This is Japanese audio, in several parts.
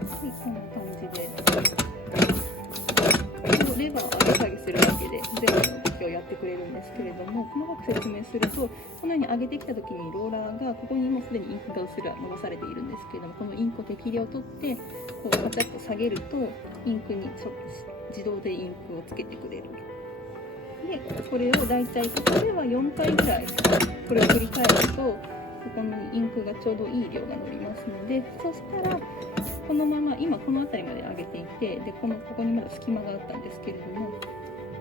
こんな感じでレバーを上げ下げするだけで全部の動きをやってくれるんですけれども、細かく説明すると、このように上げてきた時にローラーがここにもうすでにインクがうっすら伸ばされているんですけれども、このインクを適量取ってこうカチャッと下げるとインクに自動でインクをつけてくれる。でこれをだいたいここでは4回ぐらいこれを繰り返すとここにインクがちょうどいい量が乗りますので、そしたらこのまま今この辺りまで上げていて、でここにまだ隙間があったんですけれども、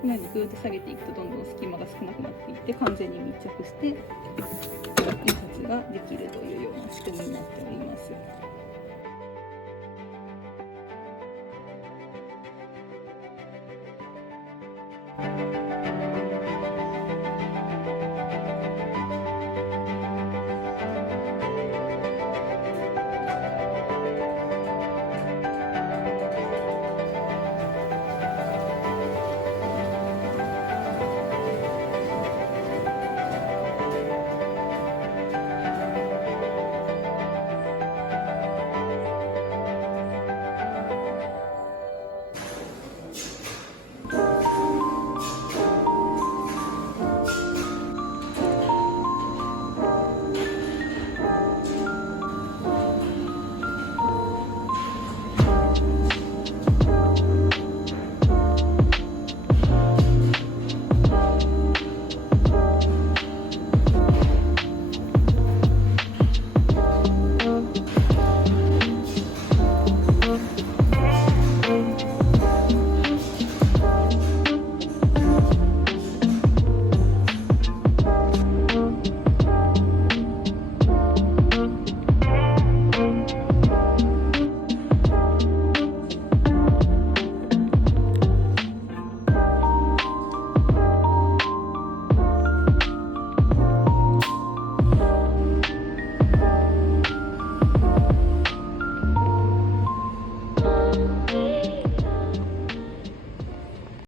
このようにぐーっと下げていくとどんどん隙間が少なくなっていって完全に密着して印刷ができるというような仕組みになっております。